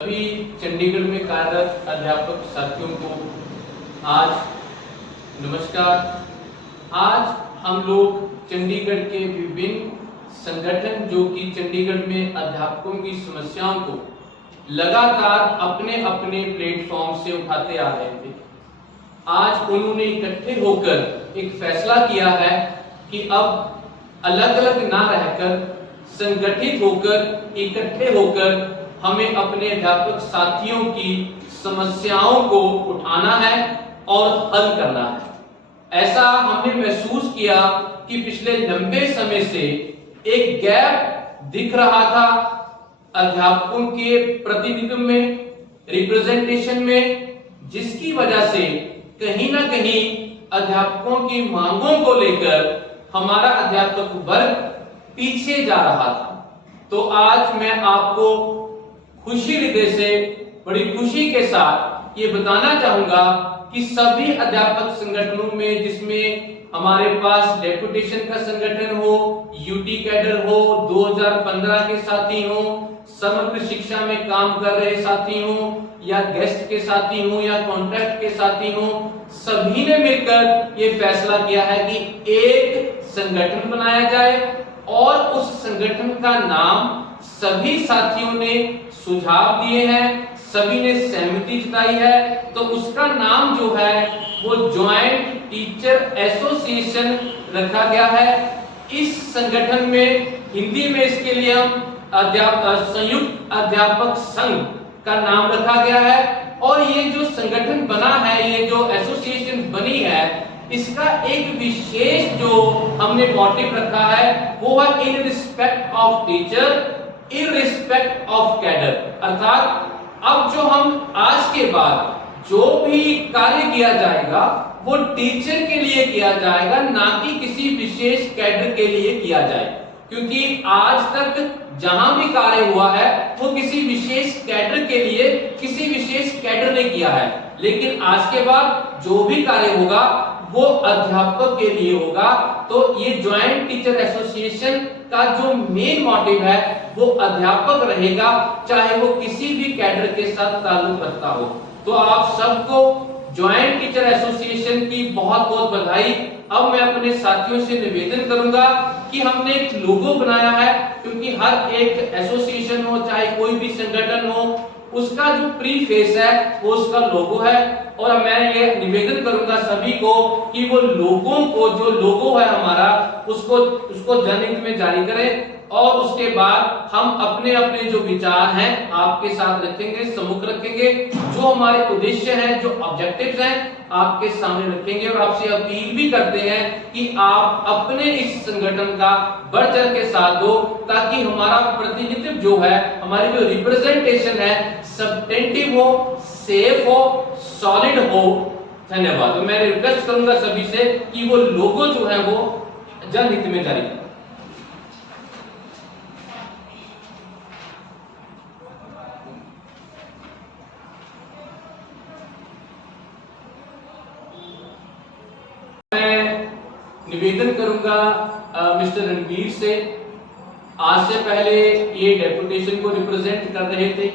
सभी चंडीगढ़ में कार्यरत अध्यापक साथियों को आज नमस्कार। आज हम लोग चंडीगढ़ के विभिन्न संगठन जो कि चंडीगढ़ में अध्यापकों की समस्याओं को लगातार अपने अपने प्लेटफॉर्म से उठाते आ रहे थे। आज उन्होंने इकट्ठे होकर एक फैसला किया है कि अब अलग अलग ना रहकर संगठित होकर इकट्ठे होकर हमें अपने अध्यापक साथियों की समस्याओं को उठाना है और हल करना है। ऐसा हमने महसूस किया कि पिछले लंबे समय से एक गैप दिख रहा था अध्यापकों के प्रतिनिधित्व में, रिप्रेजेंटेशन में, जिसकी वजह से कहीं ना कहीं अध्यापकों की मांगों को लेकर हमारा अध्यापक वर्ग पीछे जा रहा था। तो आज मैं आपको खुशी हृदय से, बड़ी खुशी के साथ ये बताना चाहूंगा कि सभी अध्यापक संगठनों में, जिसमें हमारे पास डेपुटेशन का संगठन हो, यूटी कैडर हो, 2015 के साथी हो, समग्र शिक्षा में काम कर रहे साथी हो, या गेस्ट के साथी हो, या कॉन्ट्रैक्ट के साथी हो, सभी ने मिलकर ये फैसला किया है कि एक संगठन बनाया जाए और उस संगठन का नाम सभी साथियों ने सुझाव दिए हैं, सभी ने सहमति जताई है। तो उसका नाम जो है वो ज्वाइंट टीचर एसोसिएशन रखा गया है। इस संगठन में हिंदी में इसके लिए हम संयुक्त अध्यापक संघ का नाम रखा गया है। और ये जो संगठन बना है, ये जो एसोसिएशन बनी है, इसका एक विशेष जो हमने मोटिव रखा है वो है in respect of teacher, in respect of cadre. अर्थात अब जो हम आज के बाद जो भी कार्य किया जाएगा वो टीचर के लिए किया जाएगा, ना कि किसी विशेष कैडर के लिए किया जाए। क्योंकि आज तक जहां भी कार्य हुआ है वो किसी विशेष कैडर के लिए, किसी विशेष कैडर ने किया है, लेकिन आज के बाद जो भी कार्य होगा वो अध्यापक के लिए होगा। तो ये ज्वाइंट टीचर एसोसिएशन का जो मेन मोटिव है वो अध्यापक रहेगा, चाहे वो किसी भी कैडर के साथ ताल्लुक रखता हो। तो आप सबको ज्वाइंट टीचर एसोसिएशन की बहुत बहुत बधाई। अब मैं अपने साथियों से निवेदन करूंगा कि हमने एक लोगो बनाया है, क्योंकि हर एक एसोसिएशन हो, चाहे कोई भी संगठन हो, उसका जो प्रीफेस है वो उसका लोगो है। और मैं ये निवेदन करूंगा सभी को कि वो लोगों को, जो लोगो है हमारा, उसको जनहित में जारी करें। और उसके बाद हम अपने अपने जो विचार हैं आपके साथ रखेंगे, सम्मुख रखेंगे, जो हमारे उद्देश्य हैं, जो ऑब्जेक्टिव्स हैं, आपके सामने रखेंगे। और आपसे अपील भी करते हैं कि आप अपने इस संगठन का बढ़ चढ़ के साथ दो, ताकि हमारा प्रतिनिधित्व जो है, हमारी जो रिप्रेजेंटेशन है, सब्सटेंटिव हो, सेफ हो, सॉलिड हो। धन्यवाद। तो मैं रिक्वेस्ट करूंगा सभी से कि वो लोगो जो है वो जनहित में जारी करें। मैं निवेदन करूंगा मिस्टर रणवीर से, आज से पहले ये डेपुटेशन को रिप्रेजेंट कर रहे थे,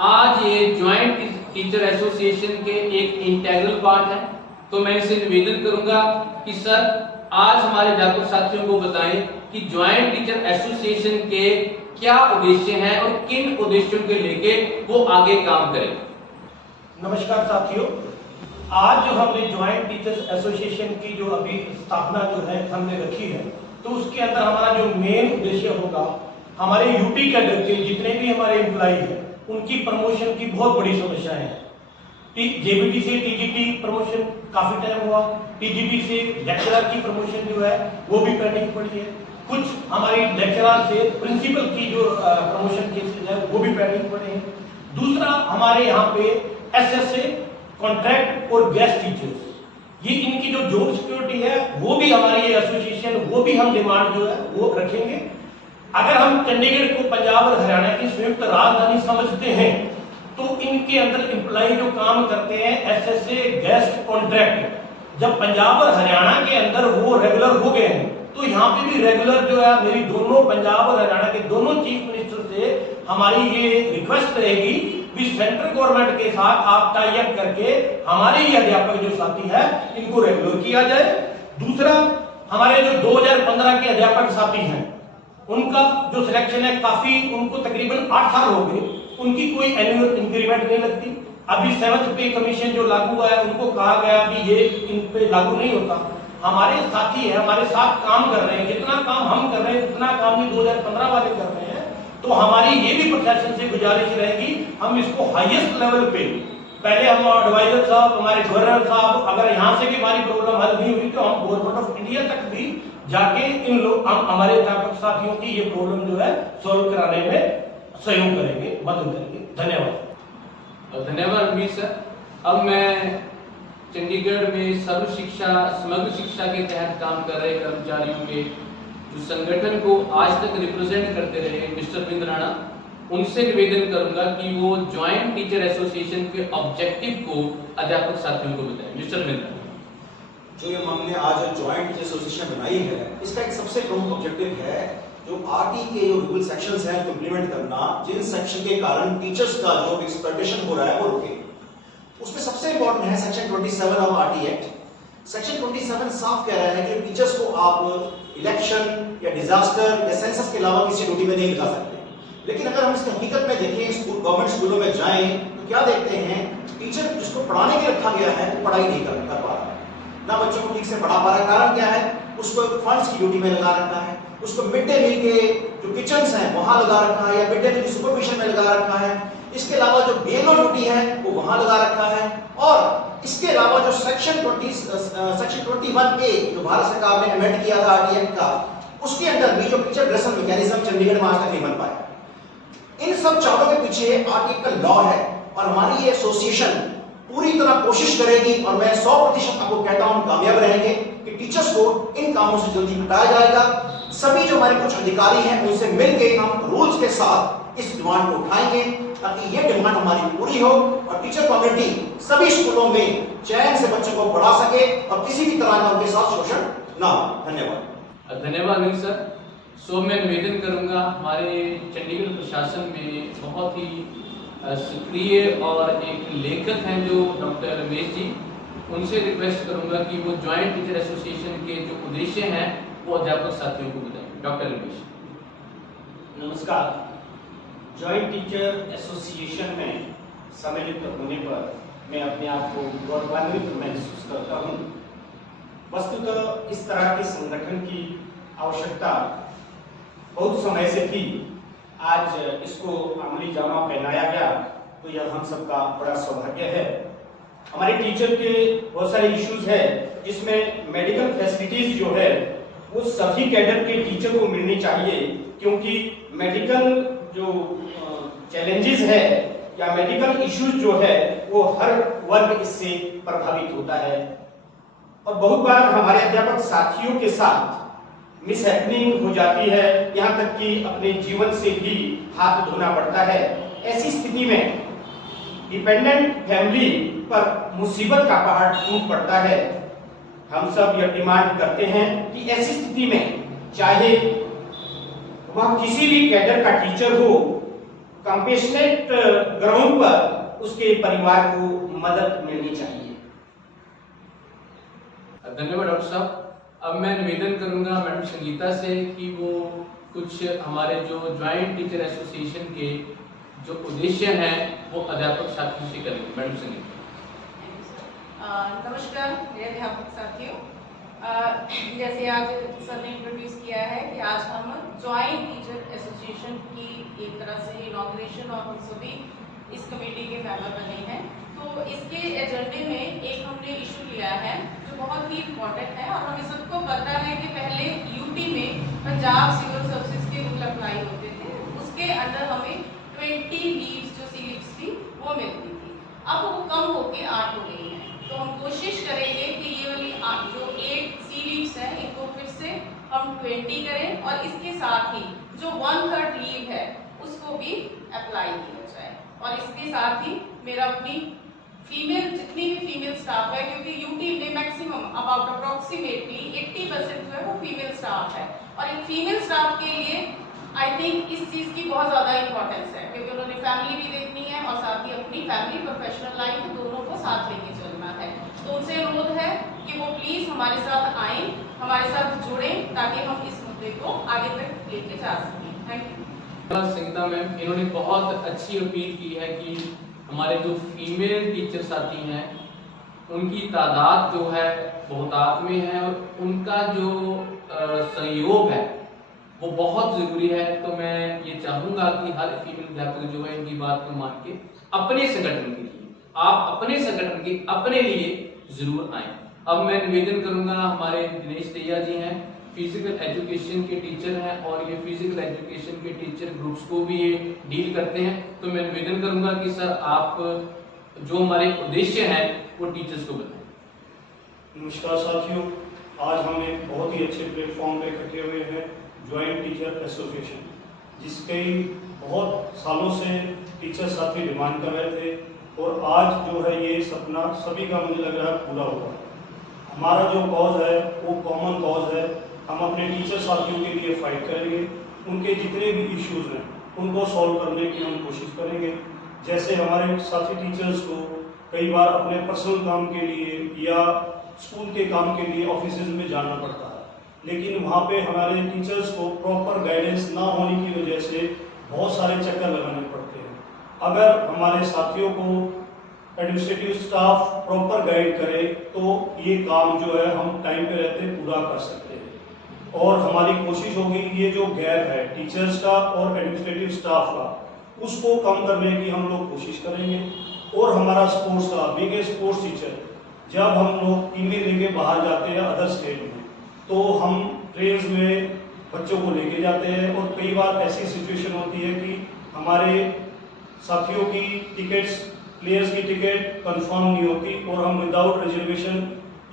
आज ये ज्वाइंट टीचर एसोसिएशन के एक इंटीग्रल पार्ट है। तो मैं इसे निवेदन करूंगा कि सर आज हमारे अध्यापक साथियों को बताएं कि ज्वाइंट टीचर एसोसिएशन के क्या उद्देश्य हैं और किन उद्देश्यों के लेके वो आगे काम करें। नमस्कार साथियों, आज जो हमने ज्वाइंट टीचर्स एसोसिएशन की जो अभी स्थापना जो है हमने रखी है, तो उसके अंदर हमारा जो मेन उद्देश्य होगा, हमारे यूटी कैडर के जितने भी हमारे एम्प्लॉय हैं उनकी प्रमोशन की बहुत बड़ी समस्याएं हैं। जेबीटी से टीजीटी प्रमोशन काफी टाइम हुआ, टीजीटी से लेक्चरर की प्रमोशन जो है वो भी पेंडिंग पड़ी है, कुछ हमारी लेक्चरर से प्रिंसिपल की जो प्रमोशन केसेस है वो भी पेंडिंग पड़े हैं। दूसरा, हमारे यहाँ पे एसएसए, कॉन्ट्रैक्ट और गेस्ट टीचर्स, ये इनकी जो जॉब सिक्योरिटी है वो भी हमारी ये एसोसिएशन, वो भी हम डिमांड जो है वो रखेंगे। अगर हम चंडीगढ़ को पंजाब और हरियाणा की संयुक्त राजधानी समझते हैं, तो इनके अंदर एम्प्लॉय जो काम करते हैं एसएसए, गेस्ट, कॉन्ट्रैक्ट, जब पंजाब और हरियाणा के अंदर वो रेगुलर हो गए हैं, तो यहाँ पे भी रेगुलर जो है मेरी दोनों पंजाब और हरियाणा के दोनों चीफ मिनिस्टर से हमारी ये रिक्वेस्ट रहेगी भी सेंट्रल गवर्नमेंट के साथ आप टाई अप करके हमारे ये अध्यापक जो साथी है इनको रेगुलर किया जाए। दूसरा, हमारे जो 2015 के अध्यापक साथी हैं उनका जो सिलेक्शन है काफी, उनको तकरीबन 8 साल हो गए, उनकी कोई एनुअल इंक्रीमेंट नहीं लगती। अभी 7th पे कमीशन जो लागू हुआ है उनको कहा गया भी ये इन पे लागू नहीं होता। हमारे साथी है, हमारे साथ काम कर रहे हैं, जितना काम हम कर रहे हैं उतना काम भी 2015 वाले कर रहे हैं। तो हमारी ये भी प्रशासन से गुजारिश रहेगी, हम इसको हाईएस्ट लेवल पे, पहले हम एडवाइजर साहब, हमारे गवर्नर साहब, अगर यहाँ से भी हमारी प्रॉब्लम हल नहीं हुई तो हम गवर्नमेंट ऑफ इंडिया तक भी जाके इन लोग, हम हमारे अध्यापक साथियों की ये प्रॉब्लम जो है सोल्व कराने में सहयोग करेंगे, मदद करेंगे। धन्यवाद। धन्यवाद रणवीर सर। अब मैं चंडीगढ़ में सर्व शिक्षा समग्र शिक्षा के तहत काम कर रहे कर्मचारियों के जो संगठन को आज तक रिप्रेजेंट करते रहे मिस्टर बिंद राणा, उनसे निवेदन करूंगा कि वो ज्वाइंट टीचर एसोसिएशन के ऑब्जेक्टिव को अध्यापक साथियों को बताएं। मिस्टर बिंद राणा। जो ये हमने आज ज्वाइंट टीचर एसोसिएशन बनाई है, इसका एक सबसे प्रमुख ऑब्जेक्टिव है जो आरटी के जो रूल सेक्शंस हैं इंप्लीमेंट करना, जिन सेक्शन के कारण टीचर्स का जो एक्सप्लॉयटेशन हो रहा है वो रुके। उसमें सबसे इंपॉर्टेंट है section 27 of RT act. Section 27 साफ कह रहा है कि टीचर्स को आप इलेक्शन या डिजास्टर या सेंसस के अलावा किसी ड्यूटी में नहीं लगा सकते। लेकिन अगर हम इसकी हकीकत में देखें, स्कूल गवर्नमेंट स्कूलों में जाएं तो क्या देखते हैं, टीचर जिसको पढ़ाने के रखा गया है वो पढ़ाई नहीं कर पा रहा है, ना बच्चों को ठीक से पढ़ा पा रहा है। कारण क्या है, उसको फंड्स की ड्यूटी में लगा रखा है, उसको मिड डे मील के जो किचन्स हैं वहां लगा रखा है, या मिड डे मील की सुपरविजन में लगा रखा है। इसके अलावा जो बीएलओ ड्यूटी है वो वहां लगा रखा है। और इसके अलावा जो सेक्शन 21A जो भारत सरकार ने अमेंड किया था आरटी एक्ट का, उसके अंदर भी जो टीचर ड्रेसर मैकेनिज्म चंडीगढ़ में आज तक नहीं बन पाया। इन सब चारों के पीछे आरटी एक्ट का लॉ है और हमारी ये एसोसिएशन पूरी तरह कोशिश करेगी, और मैं 100% आपको कहता हूं कामयाब रहेंगे कि टीचर्स को इन कामों से जल्दी हटाया जाएगा। सभी जो हमारे कुछ अधिकारी हैं उनसे मिलकर हम रूल्स के साथ इस डिमांड को उठाएंगे ताकि ये डिमांड हमारी पूरी हो और टीचर कम्युनिटी सभी स्कूलों में चैन से बच्चों को पढ़ा सके और किसी भी तरह का उनके साथ शोषण ना हो। धन्यवाद। धन्यवाद अनिल सर। सो मैं निवेदन करूंगा, हमारे चंडीगढ़ प्रशासन में बहुत ही सक्रिय और एक लेखक हैं जो डॉक्टर रमेश जी, उनसे रिक्वेस्ट करूंगा कि वो ज्वाइंट टीचर एसोसिएशन के जो उद्देश्य हैं वो अध्यापक साथियों को बताएं। डॉक्टर रमेश। नमस्कार। ज्वाइंट टीचर एसोसिएशन में सम्मिलित होने पर मैं अपने आप को गौरवान्वित महसूस करता हूँ। वस्तुतः इस तरह के संगठन की आवश्यकता बहुत समय से थी। आज इसको अमली जामा पहनाया गया तो यह हम सबका बड़ा सौभाग्य है। हमारे टीचर के बहुत सारे इश्यूज है जिसमें मेडिकल फैसिलिटीज जो है वो सभी कैडर के टीचर को मिलनी चाहिए, क्योंकि मेडिकल जो चैलेंजेस है या मेडिकल इश्यूज जो है वो हर वर्ग इससे प्रभावित होता है। और बहुत बार हमारे अध्यापक साथियों के साथ मिसहैपनिंग हो जाती है, यहाँ तक कि अपने जीवन से भी हाथ धोना पड़ता है। ऐसी स्थिति में डिपेंडेंट फैमिली पर मुसीबत का पहाड़ टूट पड़ता है। हम सब यह डिमांड करते हैं कि ऐसी स्थिति में चाहे वह किसी भी कैडर का टीचर हो, कंपेशनेट ग्राउंड पर उसके परिवार को मदद मिलनी चाहिए। धन्यवाद डॉक्टर साहब। अब मैं निवेदन करूंगा मैडम संगीता से कि वो कुछ हमारे जो ज्वाइंट टीचर एसोसिएशन के जो उद्देश्य हैं वो अध्यापक साथियों से करेंगे। मैडम संगीता। नमस्कार मेरे अध्यापक साथियों। जैसे आज सर ने इंट्रोड्यूस किया है कि आज हम ज्वाइंट टीचर एसोसिएशन की एक तरह से इनॉग्रेशन और हम सभी इस कमेटी के मेंबर बने हैं। तो इसके एजेंडे में एक हमने इशू लिया है जो बहुत ही इम्पोर्टेंट है, और हमें सबको पता है कि पहले यूटी में पंजाब सिविल सर्विसेज के रूल अप्लाई होते थे, उसके अंदर हमें 20 लीव्स जो सी लीव्स थी वो मिलती थी। अब वो कम होके 8 हो गई हैं। तो हम कोशिश करेंगे कि ये वाली जो 8 सी लीव्स हैं इनको फिर से हम 20 करें, और इसके साथ ही जो 1/3 लीव है उसको भी अप्लाई किया जाए। और इसके साथ ही मेरा अपनी फीमेल जितनी भी फीमेल स्टाफ है, क्योंकि यूटी में मैक्सिमम अबाउट अप्रोक्सीमेटली 80% जो है वो फीमेल स्टाफ है, और एक फीमेल स्टाफ के लिए आई थिंक इस चीज़ की बहुत ज़्यादा इंपॉर्टेंस है, क्योंकि उन्होंने फैमिली भी देखनी है, और साथ ही अपनी फैमिली प्रोफेशनल लाइफ दोनों को साथ लेके चलना है। तो उनसे अनुरोध है कि वो प्लीज हमारे साथ आए, हमारे साथ जुड़े, ताकि हम इस मुद्दे को आगे तक लेके जा सकें। Thank you. संगीता मैम, इन्होंने बहुत अच्छी अपील की है कि हमारे जो फीमेल टीचर साथी हैं उनकी तादाद जो है बहुतात में है और उनका जो सहयोग है वो बहुत ज़रूरी है। तो मैं ये चाहूँगा कि हर फीमेल अध्यापक जो है इनकी बात को मान के अपने संगठन के लिए, आप अपने संगठन के अपने लिए ज़रूर आएँ। अब मैं निवेदन करूँगा, हमारे दिनेश दैया जी हैं, फिजिकल एजुकेशन के टीचर हैं और ये फिजिकल एजुकेशन के टीचर ग्रुप्स को भी ये डील करते हैं। तो मैं निवेदन करूँगा कि सर आप जो हमारे उद्देश्य हैं वो टीचर्स को बताएं। नमस्कार साथियों, आज हम एक बहुत ही अच्छे प्लेटफॉर्म पे इकट्ठे हुए हैं, ज्वाइंट टीचर एसोसिएशन, जिसके बहुत सालों से टीचर साथी डिमांड कर रहे थे और आज जो है ये सपना सभी का मुझे लग रहा है पूरा हुआ है। हमारा जो कॉज है वो कॉमन कॉज है, हम अपने टीचर साथियों के लिए फाइट करेंगे, उनके जितने भी इश्यूज हैं उनको सॉल्व करने की हम कोशिश करेंगे। जैसे हमारे साथी टीचर्स को कई बार अपने पर्सनल काम के लिए या स्कूल के काम के लिए ऑफिस में जाना पड़ता है, लेकिन वहाँ पे हमारे टीचर्स को प्रॉपर गाइडेंस ना होने की वजह से बहुत सारे चक्कर लगाने पड़ते हैं। अगर हमारे साथियों को एडमिनिस्ट्रेटिव स्टाफ प्रॉपर गाइड करे तो ये काम जो है हम टाइम पे रहते पूरा कर सकते हैं। और हमारी कोशिश होगी ये जो गैप है टीचर्स का और एडमिनिस्ट्रेटिव स्टाफ का, उसको कम करने की हम लोग कोशिश करेंगे। और हमारा स्पोर्ट्स का बीइंग ए स्पोर्ट्स टीचर, जब हम लोग टीमें लेके बाहर जाते हैं अदर स्टेट में, तो हम ट्रेन्स में बच्चों को लेके जाते हैं और कई बार ऐसी सिचुएशन होती है कि हमारे साथियों की टिकट्स, प्लेयर्स की टिकट कंफर्म नहीं होती और हम विदाउट रिजर्वेशन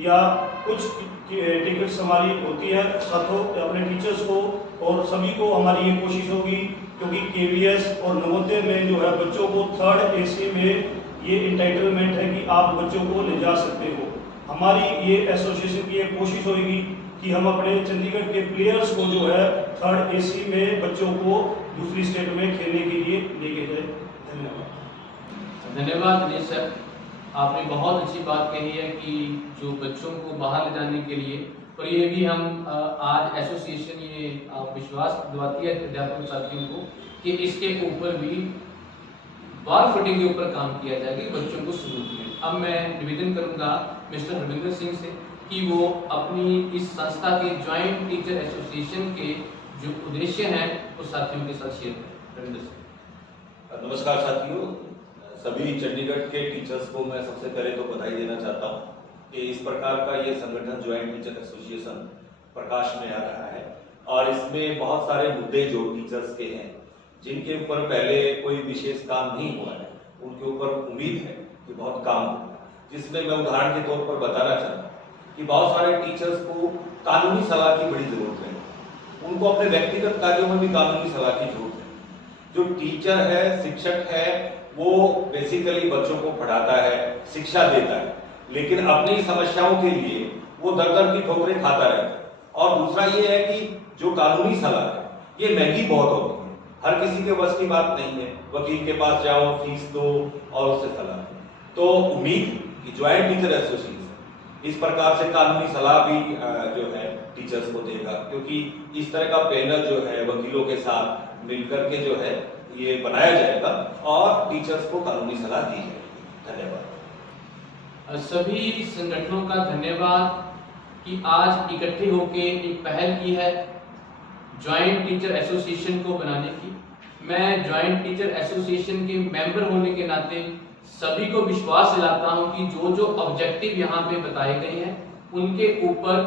या कुछ टिकट्स हमारी होती है साथों अपने टीचर्स को और सभी को। हमारी ये कोशिश होगी, क्योंकि केवीएस और नवोदय में जो है बच्चों को 3rd AC में ये इंटाइटलमेंट है कि आप बच्चों को ले जा सकते हो। हमारी ये एसोसिएशन की ये कोशिश होगी कि हम अपने चंडीगढ़ के प्लेयर्स को जो है 3rd AC में बच्चों को दूसरी स्टेट में खेलने के लिए लेके जाए। धन्यवाद। धन्यवाद दिनेश सर, आपने बहुत अच्छी बात कही है कि जो बच्चों को बाहर ले जाने के लिए, और ये भी हम आज एसोसिएशन ये विश्वास दिलाती है अध्यापक साथियों को कि इसके ऊपर भी बार फुटिंग के ऊपर काम किया जाएगा कि बच्चों को सबूत मिले। अब मैं निवेदन करूंगा मिस्टर रविंद्र सिंह से कि वो अपनी इस संस्था के ज्वाइंट टीचर एसोसिएशन के जो उद्देश्य हैं वो साथियों के साथ शेयर करें। रविंद्र सिंह। नमस्कार साथियों, सभी चंडीगढ़ के टीचर्स को मैं सबसे पहले तो बधाई देना चाहता हूँ कि इस प्रकार का ये संगठन ज्वाइंट टीचर एसोसिएशन प्रकाश में आ रहा है और इसमें बहुत सारे मुद्दे जो टीचर्स के हैं जिनके ऊपर पहले कोई विशेष काम नहीं हुआ है, उनके ऊपर उम्मीद है कि बहुत काम होगा। जिसमें मैं उदाहरण के तौर पर बताना चाहता हूँ कि बहुत सारे टीचर्स को कानूनी सलाह की बड़ी जरूरत है, उनको अपने व्यक्तिगत कार्यों में भी कानूनी सलाह की जरूरत है। जो टीचर है, शिक्षक है, वो बेसिकली बच्चों को पढ़ाता है, शिक्षा देता है, लेकिन अपनी समस्याओं के लिए वो दर दर की ठोकरें खाता रहता है। और दूसरा ये है कि जो कानूनी सलाह है ये महंगी बहुत होती है, हर किसी के बस की बात नहीं है। वकील के पास जाओ, फीस दो और उससे सलाह दो। तो उम्मीद कि ज्वाइंट टीचर एसोसिएशन इस प्रकार से कानूनी सलाह भी जो है टीचर्स को देगा, क्योंकि इस तरह का पैनल जो है वकीलों के साथ मिलकर के जो है ये बनाया जाएगा और टीचर्स को कानूनी सलाह दी जाएगी। धन्यवाद। सभी संगठनों का धन्यवाद कि आज इकट्ठे होकर एक पहल की है ज्वाइंट टीचर एसोसिएशन को बनाने की। मैं ज्वाइंट टीचर एसोसिएशन के मेंबर होने के नाते सभी को विश्वास दिलाता हूं कि जो जो ऑब्जेक्टिव यहाँ पे बताए गए हैं उनके ऊपर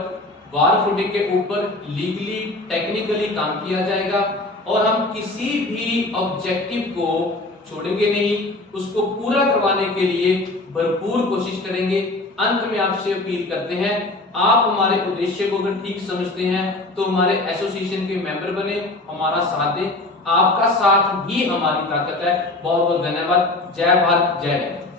बार फुटिंग के ऊपर लीगली टेक्निकली काम किया जाएगा और हम किसी भी ऑब्जेक्टिव को छोड़ेंगे नहीं, उसको पूरा करवाने के लिए भरपूर कोशिश करेंगे। अंत में आपसे अपील करते हैं, आप हमारे उद्देश्य को अगर ठीक समझते हैं तो हमारे एसोसिएशन के मेंबर बने, हमारा साथ दें। आपका साथ ही हमारी ताकत है। बहुत बहुत धन्यवाद। जय भारत, जय हिंद।